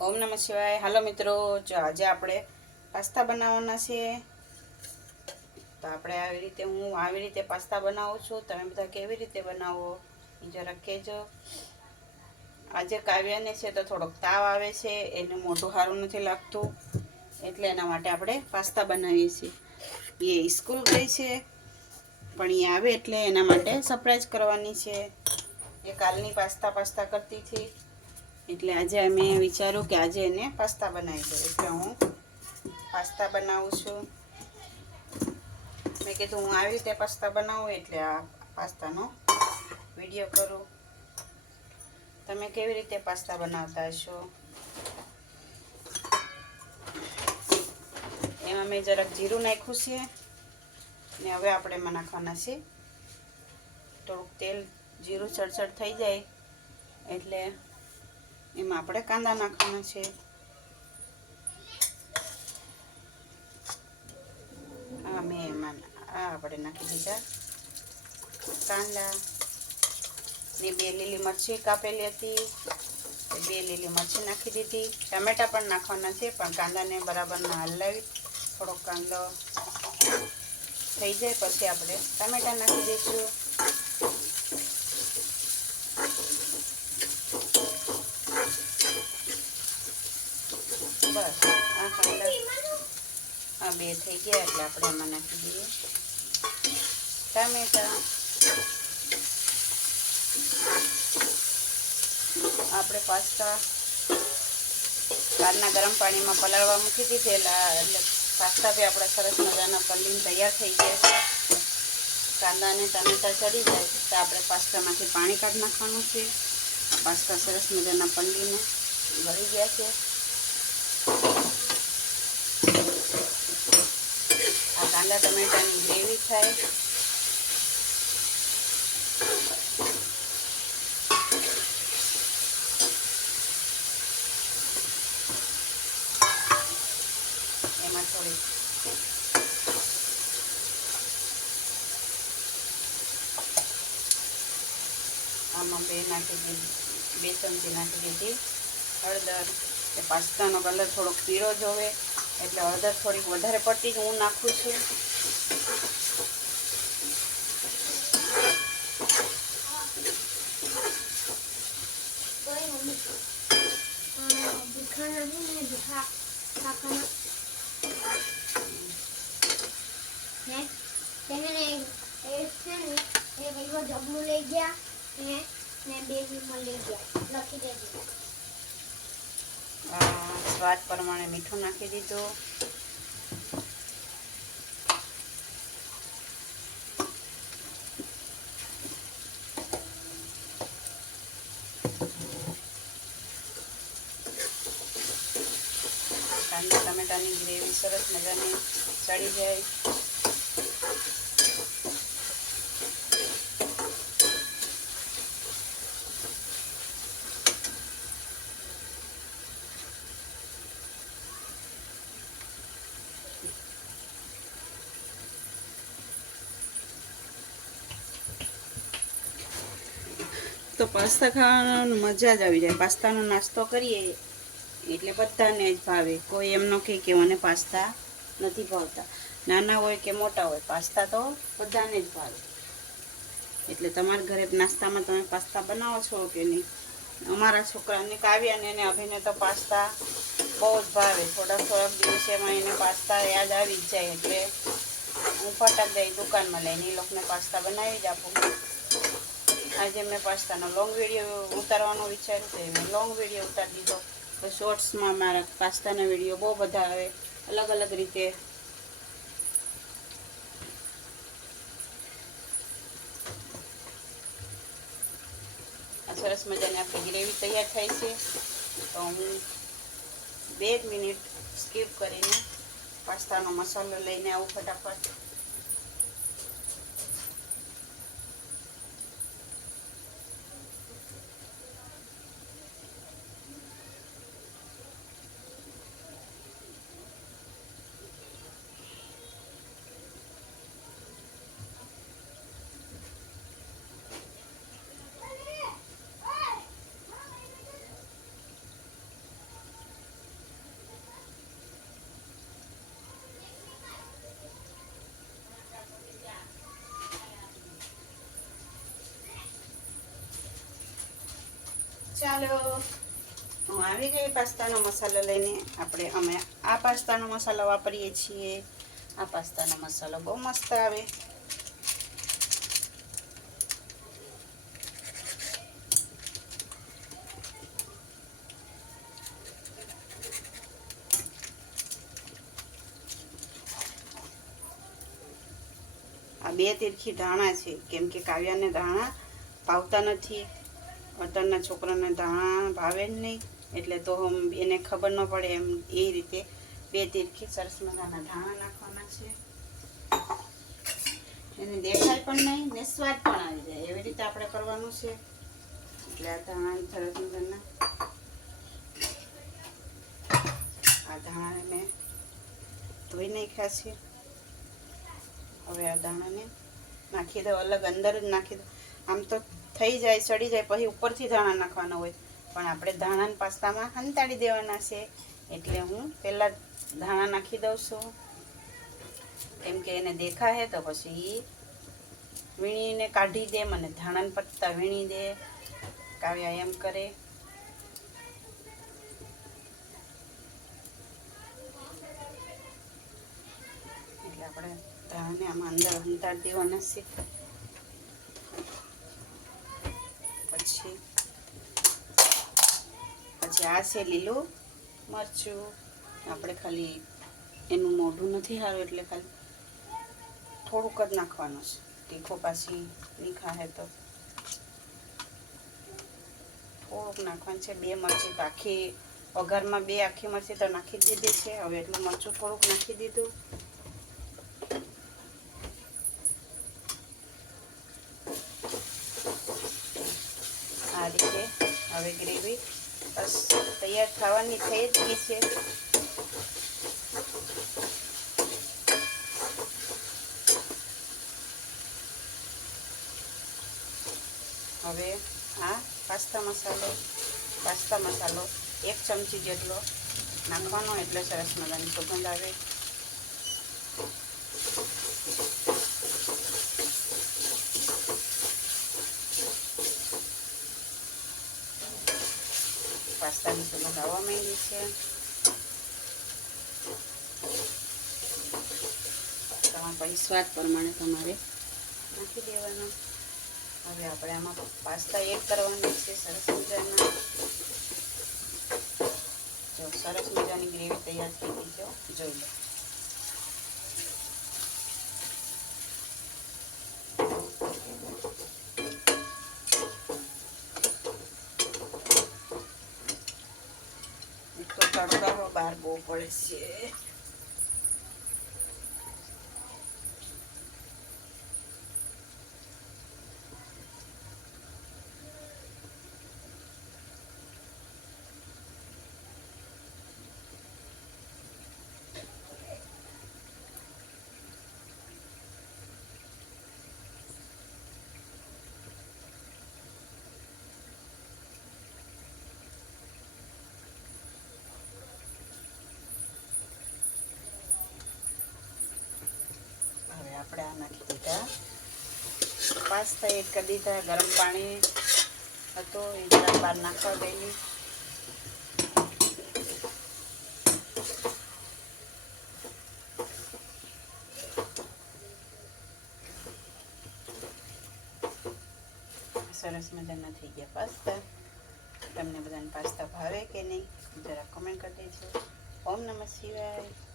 ઓમ નમઃ શિવાય. હાલો મિત્રો, જો આજે આપણે પાસ્તા બનાવવાના છે તો આપણે આવી રીતે હું આવી રીતે પાસ્તા બનાવું છું. તમે બધા કેવી રીતે બનાવો એ જરાક કહેજો. આજે કાવ્યાને છે તો થોડોક તાવ આવે છે, એને મોઢું સારું નથી લાગતું. એટલે એના માટે આપણે પાસ્તા બનાવીએ છીએ. એ સ્કૂલ ગઈ છે, પણ એ આવે એટલે એના માટે સરપ્રાઈઝ કરવાની છે. એ કાલની પાસ્તા પાસ્તા કરતી હતી. એટલે આજે અમે વિચાર્યું કે આજે એને પાસ્તા બનાવી દઉં. એટલે હું પાસ્તા બનાવું છું. મેં કીધું હું આવી રીતે પાસ્તા બનાવું એટલે આ પાસ્તાનો વીડિયો કરું. તમે કેવી રીતે પાસ્તા બનાવતા હશો? એમાં મેં જરાક જીરું નાખ્યું છે. ને હવે આપણે એમાં નાખવાના છે. થોડુંક તેલ, જીરું ચડચડ થઈ જાય. એટલે એમાં આપણે કાંદા નાખવાના છે. આ મેં એમાં, આ આપણે નાખી દીધા. કાંદા. ને બે લીલી મરચી કાપેલી હતી. બે લીલી મરચી નાખી દીધી. ટમેટા પણ નાખવાના છે, પણ કાંદાને બરાબર ના હલાવી. થોડોક કાંદો થઈ જાય, પછી આપણે ટમેટા નાખી દઈશું બસ આ કાંદા આ બે થઈ ગયા એટલે આપણે એમાં નાખી દઈએ. ટામેટા. આપણે પાસ્તા કારના ગરમ પાણીમાં પલાળવા મૂકી દીધેલા, એટલે પાસ્તા બી આપણા સરસ મજાના પલ્લીને તૈયાર થઈ ગયા છે. કાંદા અને ટામેટા ચડી જાય, તો આપણે પાસ્તામાંથી પાણી કાઢી નાખવાનું છે. પાસ્તા સરસ મજાના પલ્લીને ભરી ગયા છે. કાંદા ટમેટાની ગ્રેવી થાય એમાં થોડી આમાં બે નાખી દીધી બે ચમચી નાખી દીધી. હળદર પાસ્તાનો કલર થોડોક પીળો જોવે એટલે હળદર થોડીક વધારે પડતી જ હું નાખું છું. જમણું લઈ ગયા ને બે લઈ ગયા. લખી દેજો. સ્વાદ પ્રમાણે મીઠું નાખી દીધું. કાંદા ટમેટાની ગ્રેવી સરસ મજાની ચડી જાય. તો પાસ્તા ખાવાનું મજા જ આવી જાય. પાસ્તાનો નાસ્તો કરીએ એટલે બધાને જ ભાવે. કોઈ એમ ન કહે કે મને પાસ્તા નથી ભાવતા. નાના હોય કે મોટા હોય, પાસ્તા તો બધાને જ ભાવે. એટલે તમારા ઘરે નાસ્તામાં તમે પાસ્તા બનાવો છો કે નહીં? અમારા છોકરાને કાવ્યાને એને અભિને તો પાસ્તા બહુ જ ભાવે. થોડા થોડાક દિવસેમાં એને પાસ્તા યાદ આવી જ જાય એટલે હું ફટાક દઈ દુકાનમાં લઈને એ લોકોને પાસ્તા બનાવી જ આપું. આજે મેં પાસ્તાનો લોંગ વીડિયો ઉતારવાનો વિચાર્યું તો મેં લોંગ વીડિયો ઉતારી દીધો. તો શોર્ટ્સમાં મારા પાસ્તાના વીડિયો બહુ બધા આવે. અલગ અલગ રીતે. સરસ મજાની આપણી ગ્રેવી તૈયાર થાય છે. તો હું બે મિનિટ સ્કીપ કરીને પાસ્તાનો મસાલો લઈને આવું ફટાફટ. ચાલો. હું આવી ગઈ પાસ્તાનો મસાલો લઈને આપણે અમે આ પાસ્તાનો મસાલો વાપરીએ છીએ. આ પાસ્તાનો મસાલો બહુ મસ્ત આવે. આ બે તીરખી ધાણા છે. કેમ કે કાવ્યાને ધાણા પાવતા નથી. અત્યારના છોકરાને ધાણા ભાવે જ નહીં. એટલે તો એને ખબર ન પડે એમ એ રીતે બે તીરખી સરસ મજાના ધાણા નાખવાના છે. એને દેખાય પણ નહીં, ને સ્વાદ પણ આવી જાય. એવી રીતે આપણે કરવાનું છે. એટલે આ ધાણા સરસ મજાના. આ ધાણાને મેં ધોઈ નાખ્યા છે. હવે આ દાણાને નાખી દો અલગ અંદર જ નાખી દો આમ તો થઈ જાય, સડી જાય, પછી ઉપરથી ધાણા નાખવાના હોય. પણ આપણે ધાણાને પાસ્તામાં હંતાડી દેવાના છે. એટલે હું પહેલાં ધાણા નાખી દઉં છું. કેમ કે એને દેખાશે તો પછી વીણીને કાઢી દે મને. ધાણાને પત્તા વીણી દે. કાવ્યા એમ કરે. એટલે આપણે ધાણાને આમાં અંદર હંતાડી દેવાના છે પછી પછી આ છે લીલું મરચું. આપણે ખાલી એનું મોઢું નથી સારું એટલે ખાલી થોડુંક જ નાખવાનું છે. તીખો પાછી નીખા હે તો. થોડુંક નાખવાનું છે. બે મરચી તો આખી વઘારમાં બે આખી મરચી તો નાખી દીધી છે. હવે એટલું મરચું થોડુંક નાખી દીધું આ રીતે હવે ગ્રેવી બસ થવાની થઈ જ ગઈ છે. હવે આ પાસ્તા મસાલો પાસ્તા મસાલો એક ચમચી જેટલો નાખવાનો, એટલે સરસ મજાની સુગંધ આવે. પાસ્તાની સુગંધ આવવા માંડી છે. તમારા પછી સ્વાદ પ્રમાણે તમારે નાખી દેવાનું. હવે આપણે આમાં પાસ્તા એડ કરવાના છે સરસ મજાના. જો સરસ મજાની ગ્રેવી તૈયાર થઈ ગઈ છે જોઈ લો. તો તડકાનો બહાર બહુ પડે છે હવે આપણે આ નાખી દીધા. પાસ્તા એડ કરી દીધા, ગરમ પાણી હતો, એ જરા બહાર નાખવા દેલી સરસ મજાના થઈ ગયા પાસ્તા. તમને બધાને પાસ્તા ભાવે કે નહીં, જરા કમેન્ટ કરી દેજો. ઓમ નમઃ શિવાય.